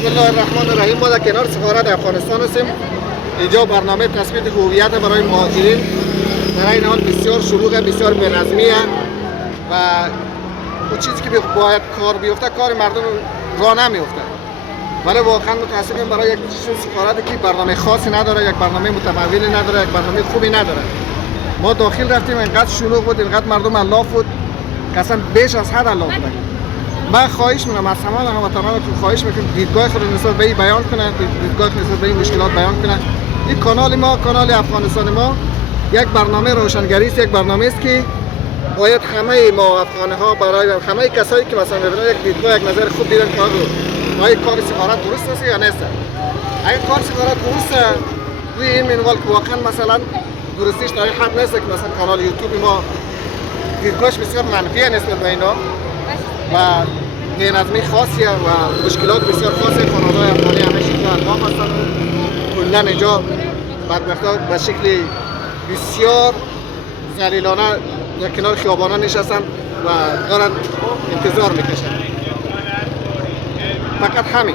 بسم الله الرحمن الرحیم. ما در کنار سفارت افغانستان هستیم. اینجا برنامه تثبیت هویت برای مهاجرین در این حال بسیار شلوغه، بسیار بی‌نظمیه و اون چیزی که باید کار بیفته کار مردم راه نمیفته. ولی واقعا متاسفم برای یک سفارت که برنامه خاصی نداره، یک برنامه متمولی نداره، یک برنامه خوبی نداره. ما داخل رفتیم اینقدر شلوغ بود، اینقدر مردم الاف بود که اصلا بیش از حد الاف بود. من خواهش میکنم از تمام هموطنان که خواهش میکنم دیدگاه خود نسبت به این بیان کنن، دیدگاه نسبت به این مشکلات بیان کنن. این کانال ما، کانال افغانستان ما یک برنامه روشنگری است، یک برنامه است که باید همه ما افغان‌ها برای همه کسایی که مثلا ببینن یک دیدگاه، یک نظر خوب دیدن که آیا کار سفارت درست است یا نیست. اگه کار سفارت درسته روی این منوال که واقعا مثلا درستیش در حد نیست که مثلا کانال یوتیوب ما دیدگاهش بسیار منفیه نسبت به اینا و بی‌نظمی خاصیه و مشکلات بسیار خاصی خانه‌های افغانی همه شکل اندام هستن. کلا اینجا بدبختا به شکل بسیار ذلیلانه در کنار خیابانا نشستن و دارن انتظار میکشن. فقط همین.